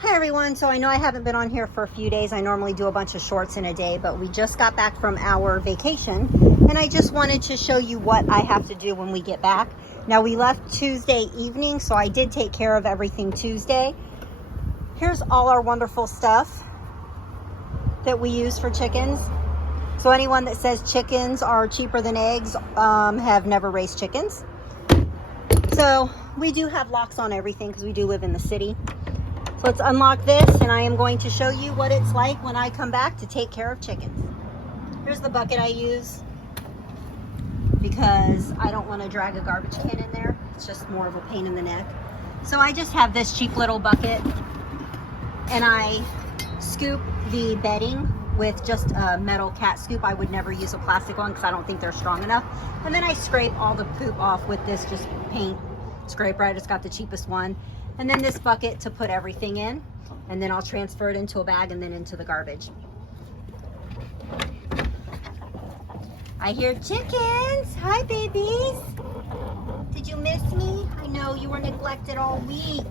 Hi everyone, so I know I haven't been on here for a few days. I normally do a bunch of shorts in a day, but we just got back from our vacation and I just wanted to show you what I have to do when we get back. Now we left Tuesday evening, so I did take care of everything Tuesday. Here's all our wonderful stuff that we use for chickens. So anyone that says chickens are cheaper than eggs have never raised chickens. So we do have locks on everything because we do live in the city. So let's unlock this and I am going to show you what it's like when I come back to take care of chickens. Here's the bucket I use because I don't want to drag a garbage can in there. It's just more of a pain in the neck. So I just have this cheap little bucket and I scoop the bedding with just a metal cat scoop. I would never use a plastic one because I don't think they're strong enough. And then I scrape all the poop off with this just paint scraper. I just got the cheapest one. And then this bucket to put everything in. And then I'll transfer it into a bag and then into the garbage. I hear chickens. Hi, babies. Did you miss me? I know you were neglected all week.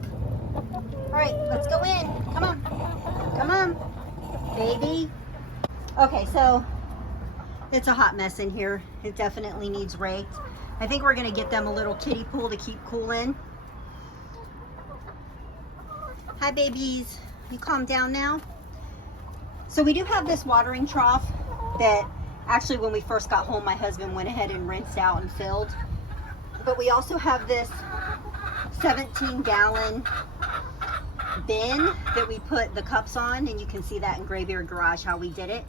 All right, let's go in. Come on. Come on, baby. Okay, so it's a hot mess in here. It definitely needs raked. I think we're gonna get them a little kiddie pool to keep cool in. Hi babies, you calm down now? So we do have this watering trough that actually when we first got home, my husband went ahead and rinsed out and filled. But we also have this 17-gallon bin that we put the cups on, and you can see that in Graybeard Garage how we did it.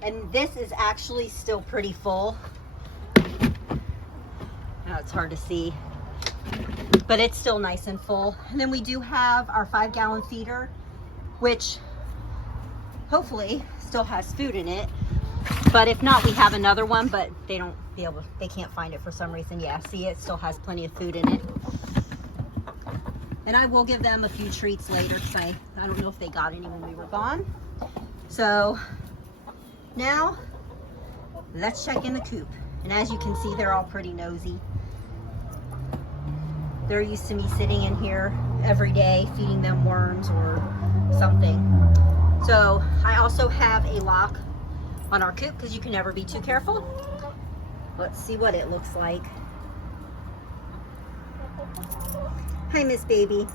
And this is actually still pretty full. Now it's hard to see, but it's still nice and full. And then we do have our 5-gallon feeder, which hopefully still has food in it. But if not, we have another one, but they can't find it for some reason. Yeah, see, it still has plenty of food in it. And I will give them a few treats later because I don't know if they got any when we were gone. So now let's check in the coop. And as you can see, they're all pretty nosy. They're used to me sitting in here every day feeding them worms or something. So I also have a lock on our coop because you can never be too careful. Let's see what it looks like. Hi, Miss Baby.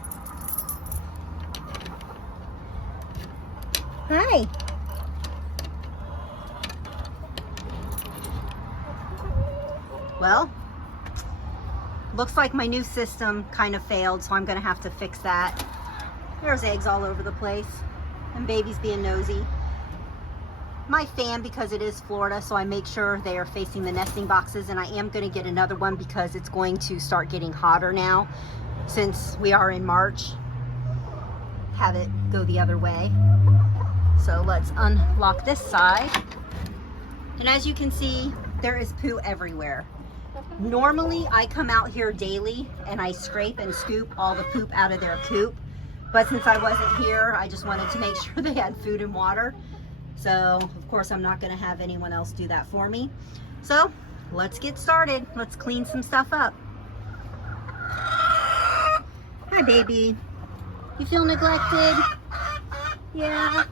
Hi. Well, looks like my new system kind of failed, so I'm gonna have to fix that. There's eggs all over the place and babies being nosy. My fan, because it is Florida, so I make sure they are facing the nesting boxes, and I am gonna get another one because it's going to start getting hotter now since we are in March. Have it go the other way. So let's unlock this side. And as you can see, there is poo everywhere. Normally I come out here daily and I scrape and scoop all the poop out of their coop, but since I wasn't here, I just wanted to make sure they had food and water. So of course I'm not going to have anyone else do that for me. So let's get started. Let's clean some stuff up. Hi baby, you feel neglected? Yeah.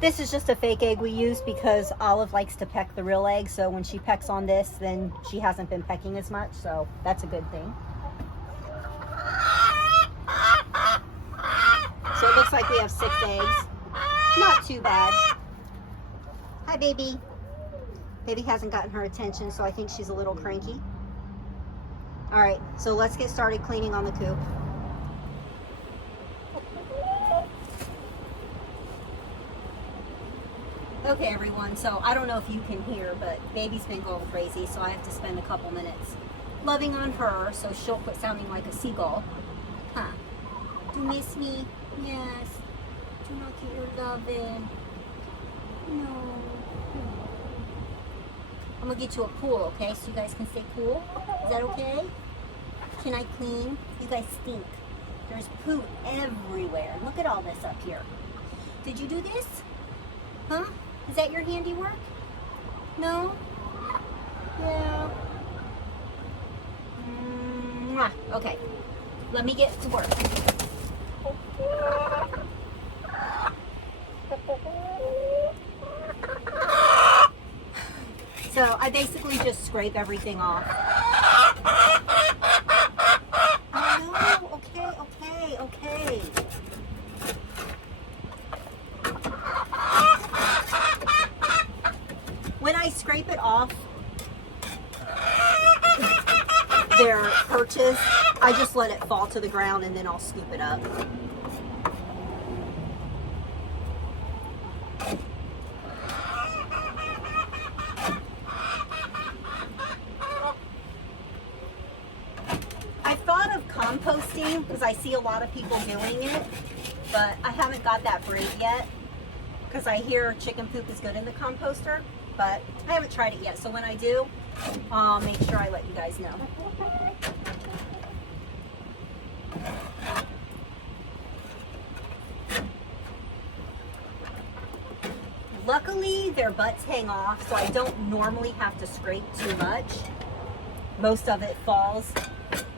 This is just a fake egg we use because Olive likes to peck the real egg, so when she pecks on this, then she hasn't been pecking as much, so that's a good thing. So it looks like we have 6 eggs. Not too bad. Hi, baby. Baby hasn't gotten her attention, so I think she's a little cranky. All right, so let's get started cleaning on the coop. Okay everyone, so I don't know if you can hear, but baby's been going crazy, so I have to spend a couple minutes loving on her so she'll quit sounding like a seagull. Huh? Do you miss me? Yes. Do you know that you're loving? No. I'm gonna get you a pool, okay? So you guys can stay cool. Is that okay? Can I clean? You guys stink. There's poo everywhere. Look at all this up here. Did you do this? Huh? Is that your handiwork? No? Yeah. Mwah. Okay. Let me get to work. So I basically just scrape everything off. Oh, no. Okay. When I scrape it off their perches, I just let it fall to the ground and then I'll scoop it up. I've thought of composting because I see a lot of people doing it, but I haven't got that brave yet because I hear chicken poop is good in the composter, but I haven't tried it yet. So when I do, I'll make sure I let you guys know. Luckily, their butts hang off, so I don't normally have to scrape too much. Most of it falls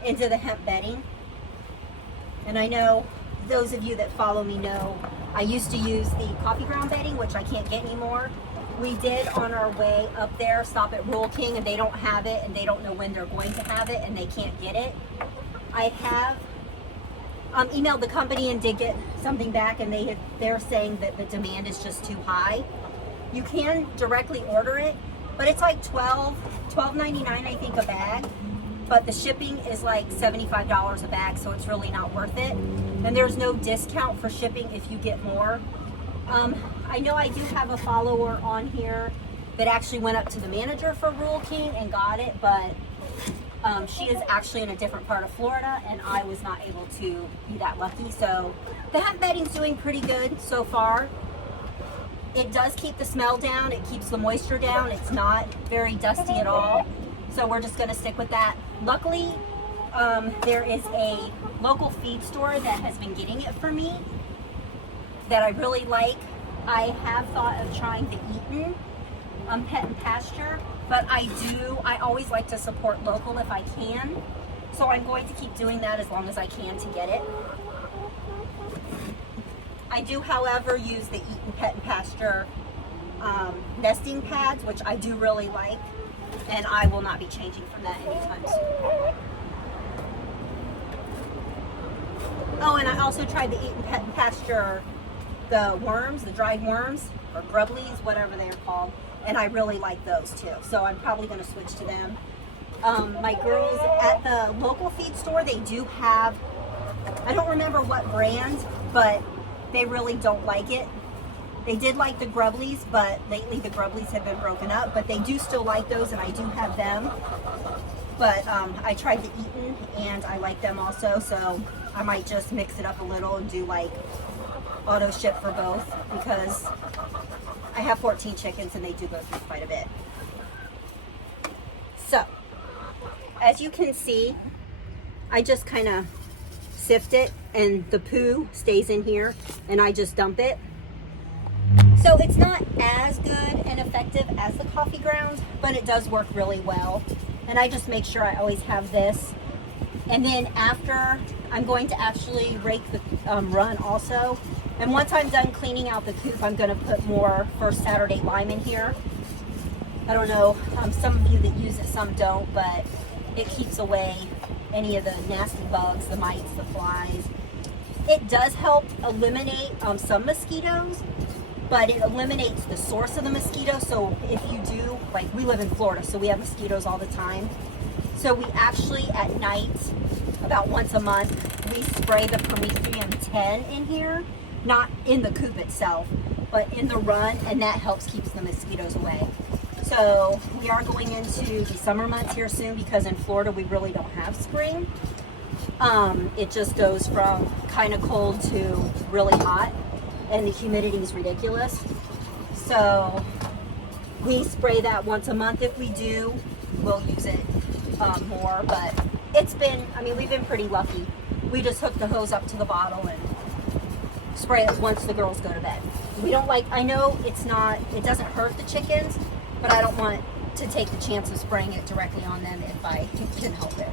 into the hemp bedding. And I know those of you that follow me know I used to use the coffee ground bedding, which I can't get anymore. We did on our way up there stop at Rural King, and they don't have it, and they don't know when they're going to have it, and they can't get it. I have emailed the company and did get something back, and they're saying that the demand is just too high. You can directly order it, but it's like $12.99 I think a bag, but the shipping is like $75 a bag, so it's really not worth it. And there's no discount for shipping if you get more. I know I do have a follower on here that actually went up to the manager for Rural King and got it, but she is actually in a different part of Florida, and I was not able to be that lucky. So the hemp bedding's doing pretty good so far. It does keep the smell down. It keeps the moisture down. It's not very dusty at all. So we're just gonna stick with that. Luckily, there is a local feed store that has been getting it for me that I really like. I have thought of trying the Eaton Pet and Pasture, but I always like to support local if I can. So I'm going to keep doing that as long as I can to get it. I do, however, use the Eaton Pet and Pasture nesting pads, which I do really like, and I will not be changing from that anytime soon. Oh, and I also tried the Eaton Pet and Pasture, the worms, the dried worms, or grubblies, whatever they're called, and I really like those too. So I'm probably going to switch to them. My girls at the local feed store, they do have, I don't remember what brand, but they really don't like it. They did like the grubblies, but lately the grubblies have been broken up, but they do still like those, and I do have them. But I tried the Eaton, and I like them also, so I might just mix it up a little and do like auto ship for both, because I have 14 chickens and they do go through quite a bit. So, as you can see, I just kind of sift it and the poo stays in here and I just dump it. So it's not as good and effective as the coffee grounds, but it does work really well. And I just make sure I always have this. And then after, I'm going to actually rake the run also. And once I'm done cleaning out the coop, I'm going to put more First Saturday Lime in here. I don't know, some of you that use it, some don't, but it keeps away any of the nasty bugs, the mites, the flies. It does help eliminate some mosquitoes, but it eliminates the source of the mosquito. So if you do, like we live in Florida, so we have mosquitoes all the time. So we actually at night, about once a month, we spray the Prometheum 10 in here, not in the coop itself, but in the run, and that helps keeps the mosquitoes away. So we are going into the summer months here soon, because in Florida we really don't have spring. It just goes from kind of cold to really hot, and the humidity is ridiculous. So we spray that once a month. If we do, we'll use it more, but it's been, I mean, we've been pretty lucky. We just hook the hose up to the bottle and spray it once the girls go to bed. We don't like, I know it doesn't hurt the chickens, but I don't want to take the chance of spraying it directly on them if I can help it.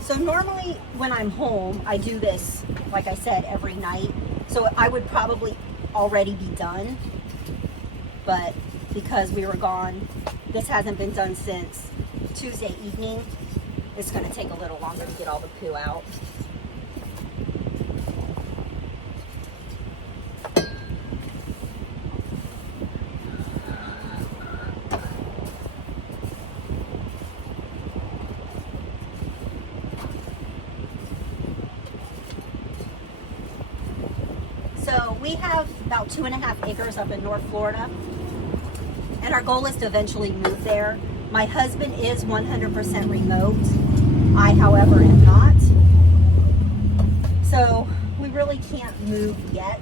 So normally when I'm home, I do this, like I said, every night. So I would probably already be done, but because we were gone, this hasn't been done since Tuesday evening. It's going to take a little longer to get all the poo out. So we have about 2.5 acres up in North Florida, and our goal is to eventually move there. My husband is 100% remote. I, however, am not. So we really can't move yet.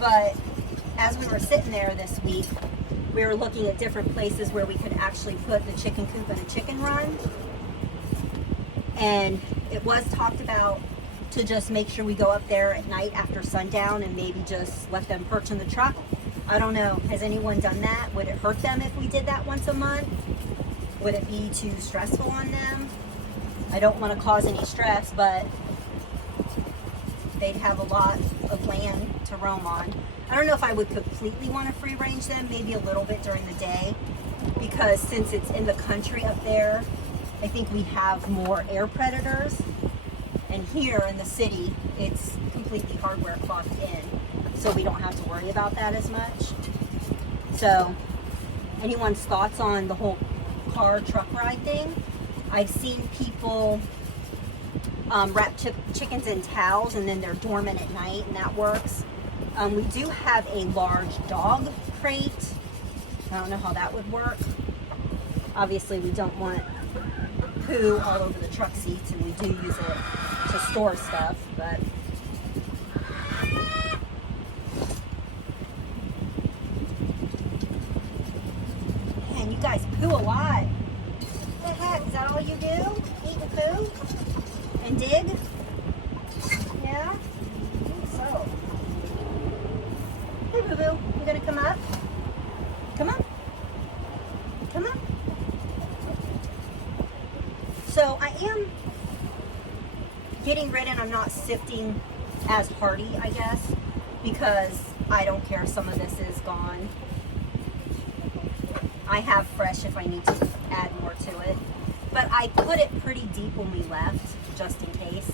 But as we were sitting there this week, we were looking at different places where we could actually put the chicken coop in a chicken run. And it was talked about to just make sure we go up there at night after sundown and maybe just let them perch in the truck. I don't know. Has anyone done that? Would it hurt them if we did that once a month? Would it be too stressful on them? I don't want to cause any stress, but they'd have a lot of land to roam on. I don't know if I would completely want to free range them, maybe a little bit during the day, because since it's in the country up there, I think we have more air predators. And here in the city, it's completely hardware clocked in, so we don't have to worry about that as much. So, anyone's thoughts on the whole car truck ride thing? I've seen people wrap chickens in towels and then they're dormant at night, and that works. We do have a large dog crate. I don't know how that would work. Obviously, we don't want poo all over the truck seats, and we do use it to store stuff, but man, you guys poo a lot. What the heck? Is that all you do? Eat and poo? And dig? Yeah? I think so. Hey, boo-boo, you gonna come up? Come on. Come on. So I am getting rid, and I'm not sifting as hardy, I guess, because I don't care if some of this is gone. I have fresh if I need to add more to it, but I put it pretty deep when we left, just in case.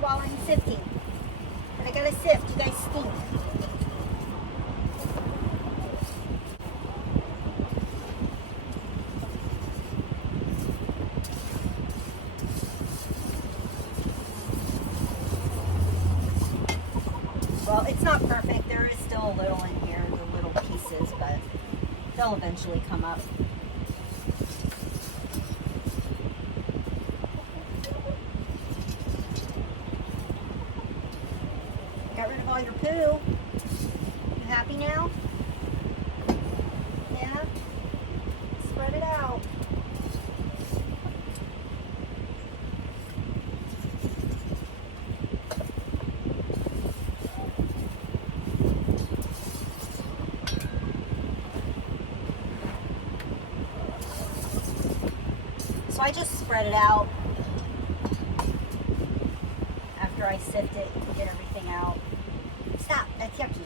While I'm sifting. But I gotta sift, you guys stink. Well, it's not perfect. There is still a little in here, the little pieces, but they'll eventually come up. Got rid of all your poo. You happy now? Yeah? Spread it out. So I just spread it out after I sift it to get everything out. Stop, that's yucky.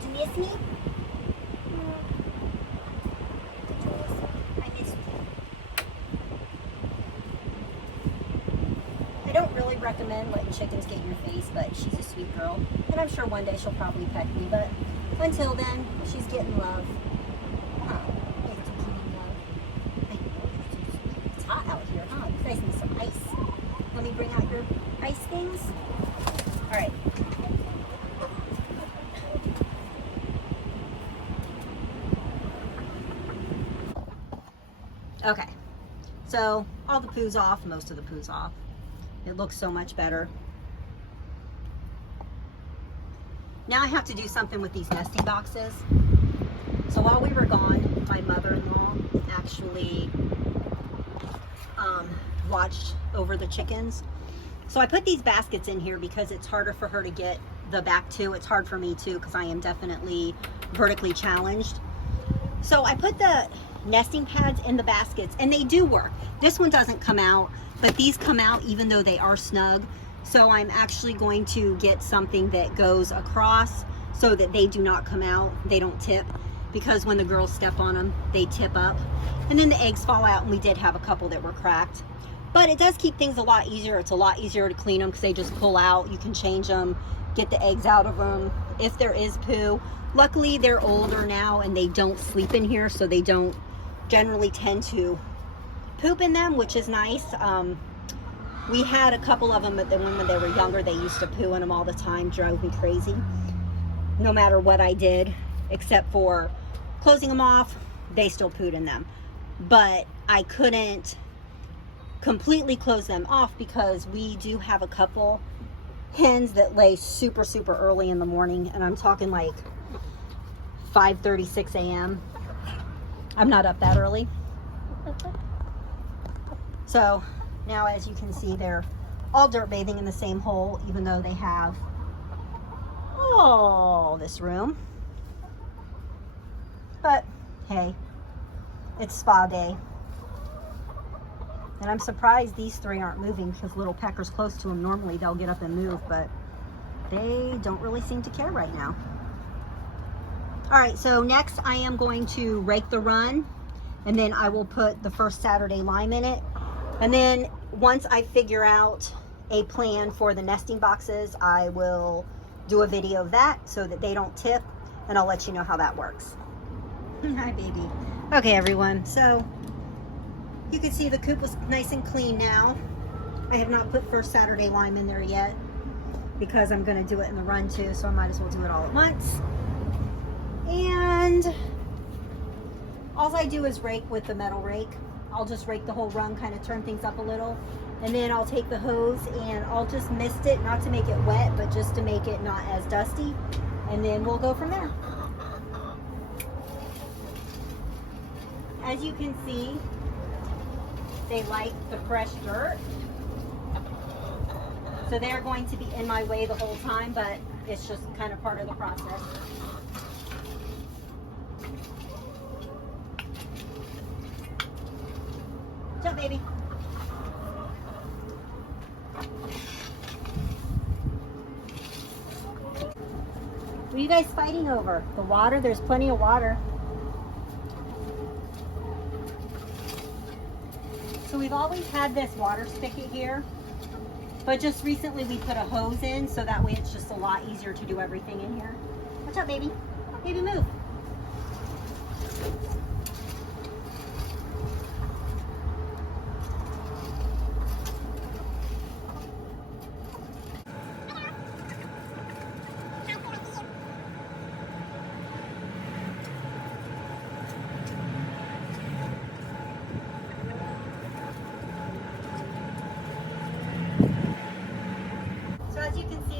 Did you miss me? recommend letting chickens get in your face, but she's a sweet girl. And I'm sure one day she'll probably peck me, but until then, she's getting love. Huh. Hey, it's getting love. It's hot out here, huh? You guys need some ice. Let me bring out your ice things. All right. Okay, so all the poo's off, most of the poo's off. It looks so much better. Now I have to do something with these nesting boxes. So while we were gone, my mother-in-law actually watched over the chickens. So I put these baskets in here because it's harder for her to get the back to. It's hard for me too because I am definitely vertically challenged. So I put the nesting pads in the baskets and they do work. This one doesn't come out, but these come out even though they are snug. So I'm actually going to get something that goes across so that they do not come out. They don't tip, because when the girls step on them, they tip up. And then the eggs fall out, and we did have a couple that were cracked. But it does keep things a lot easier. It's a lot easier to clean them because they just pull out. You can change them, get the eggs out of them. If there is poo, luckily they're older now and they don't sleep in here, so they don't generally tend to poop in them, which is nice. We had a couple of them, but then when they were younger, they used to poo in them all the time. Drove me crazy. No matter what I did, except for closing them off, they still pooed in them. But I couldn't completely close them off because we do have a couple hens that lay super, super early in the morning, and I'm talking like 5:30, 6 a.m. I'm not up that early. So now, as you can see, they're all dirt bathing in the same hole, even though they have all this room. But hey, it's spa day. And I'm surprised these three aren't moving because little Pecker's close to them. Normally they'll get up and move, but they don't really seem to care right now. All right, so next I am going to rake the run, and then I will put the first Saturday lime in it. And then once I figure out a plan for the nesting boxes, I will do a video of that so that they don't tip, and I'll let you know how that works. Hi, baby. Okay, everyone, so you can see the coop was nice and clean now. I have not put first Saturday lime in there yet because I'm going to do it in the run too, so I might as well do it all at once. And all I do is rake with the metal rake. I'll just rake the whole run, kind of turn things up a little, and then I'll take the hose and I'll just mist it, not to make it wet, but just to make it not as dusty, and then we'll go from there. As you can see, they like the fresh dirt, so they're going to be in my way the whole time, but it's just kind of part of the process. Jump, baby. What are you guys fighting over? The water? There's plenty of water. So we've always had this water spigot here, but just recently we put a hose in, so that way it's just a lot easier to do everything in here. Watch out, baby. Baby, move.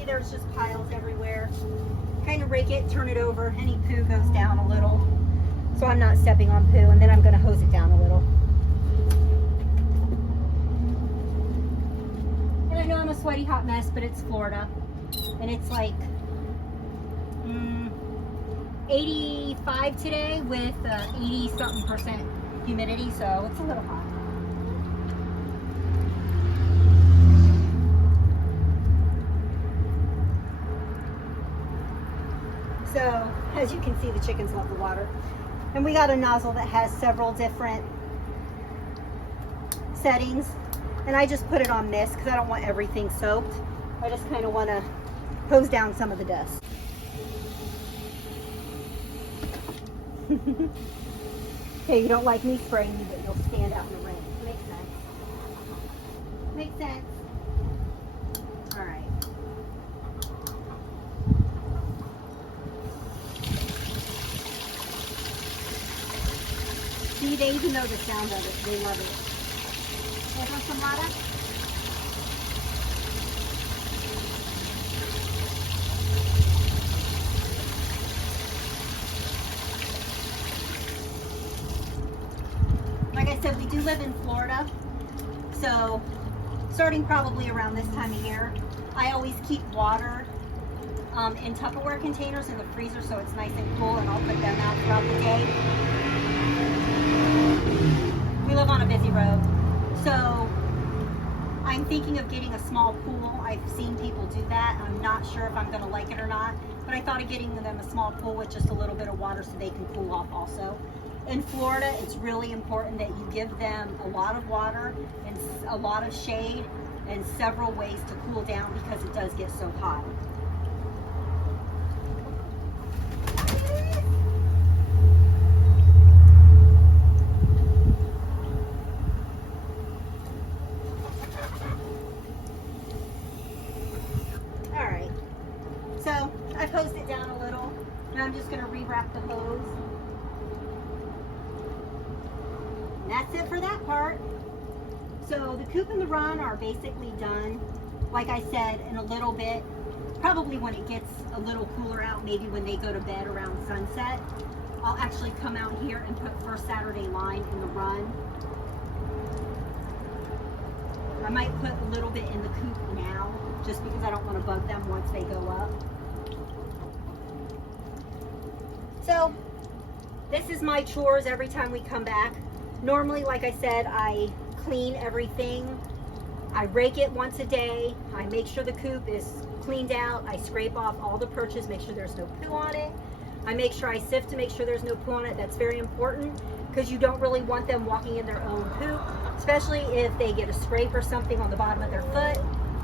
There's just piles everywhere. Kind of rake it, turn it over. Any poo goes down a little, so I'm not stepping on poo, and then I'm going to hose it down a little. And I know I'm a sweaty hot mess, but it's Florida, and it's like 85 today with 80-something% humidity, so it's a little hot. So, as you can see, the chickens love the water. And we got a nozzle that has several different settings. And I just put it on mist because I don't want everything soaked. I just kind of want to hose down some of the dust. Okay, you don't like me spraying you, but you'll stand out in the rain. Makes sense. Makes sense. All right. See, they even know the sound of it. They love it. Want some water? Like I said, we do live in Florida, so starting probably around this time of year, I always keep water in Tupperware containers in the freezer so it's nice and cool, and I'll put them out throughout the day. We live on a busy road, so I'm thinking of getting a small pool. I've seen people do that. I'm not sure if I'm going to like it or not, but I thought of getting them a small pool with just a little bit of water so they can cool off also. In Florida, it's really important that you give them a lot of water and a lot of shade and several ways to cool down because it does get so hot. All right, so I've hosed it down a little. Now I'm just going to re-wrap the hose. That's it for that part. So the coop and the run are basically done. Like I said, in a little bit, probably when it gets a little cooler out, maybe when they go to bed around sunset, I'll actually come out here and put first Saturday line in the run. I might put a little bit in the coop now, just because I don't want to bug them once they go up. So this is my chores every time we come back. Normally, like I said, I clean everything. I rake it once a day. I make sure the coop is cleaned out. I scrape off all the perches, make sure there's no poo on it. I make sure I sift to make sure there's no poo on it. That's very important because you don't really want them walking in their own poop, especially if they get a scrape or something on the bottom of their foot.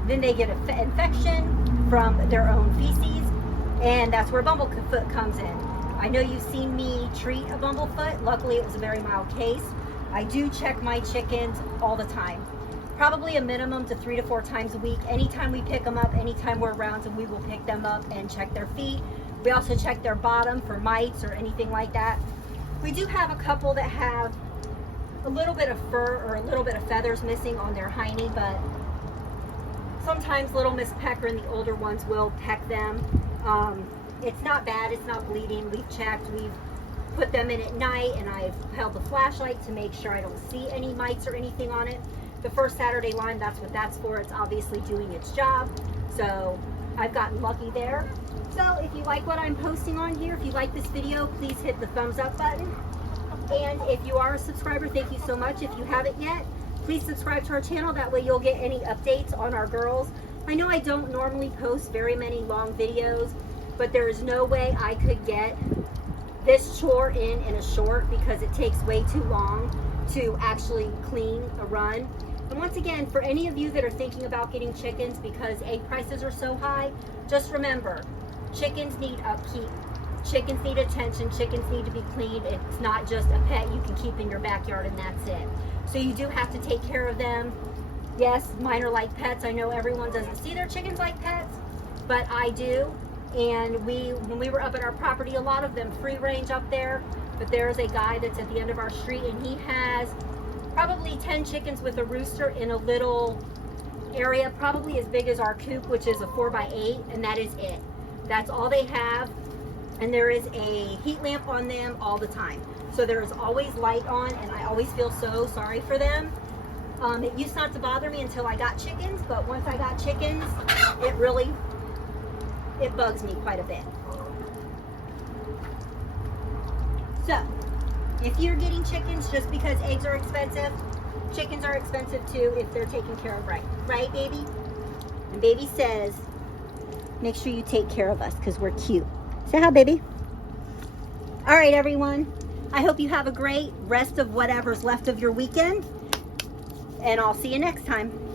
Then they get an infection from their own feces, and that's where bumblefoot comes in. I know you've seen me treat a bumblefoot. Luckily, it was a very mild case. I do check my chickens all the time, probably a minimum to 3 to 4 times a week. Anytime we pick them up, anytime we're around them, we will pick them up and check their feet. We also check their bottom for mites or anything like that. We do have a couple that have a little bit of fur or a little bit of feathers missing on their hiney, but sometimes little Miss Pecker and the older ones will peck them. It's not bad, it's not bleeding. We've checked, we've put them in at night, and I've held the flashlight to make sure I don't see any mites or anything on it. The first Saturday line, that's what that's for. It's obviously doing its job. So I've gotten lucky there. So if you like what I'm posting on here, if you like this video, please hit the thumbs up button. And if you are a subscriber, thank you so much. If you haven't yet, please subscribe to our channel. That way you'll get any updates on our girls. I know I don't normally post very many long videos, but there is no way I could get this chore in a short because it takes way too long to actually clean a run. And once again, for any of you that are thinking about getting chickens because egg prices are so high, just remember, chickens need upkeep. Chickens need attention. Chickens need to be cleaned. It's not just a pet you can keep in your backyard and that's it. So you do have to take care of them. Yes, mine are like pets. I know everyone doesn't see their chickens like pets, but I do. And when we were up at our property, a lot of them free range up there, but there's a guy that's at the end of our street and he has probably 10 chickens with a rooster in a little area, probably as big as our coop, which is a 4x8, and that is it. That's all they have, and there is a heat lamp on them all the time. So there is always light on, and I always feel so sorry for them. It used not to bother me until I got chickens, but once I got chickens, it bugs me quite a bit. So, if you're getting chickens just because eggs are expensive, chickens are expensive too if they're taken care of right. Right, baby? And baby says, make sure you take care of us because we're cute. Say hi, baby. All right, everyone. I hope you have a great rest of whatever's left of your weekend. and I'll see you next time.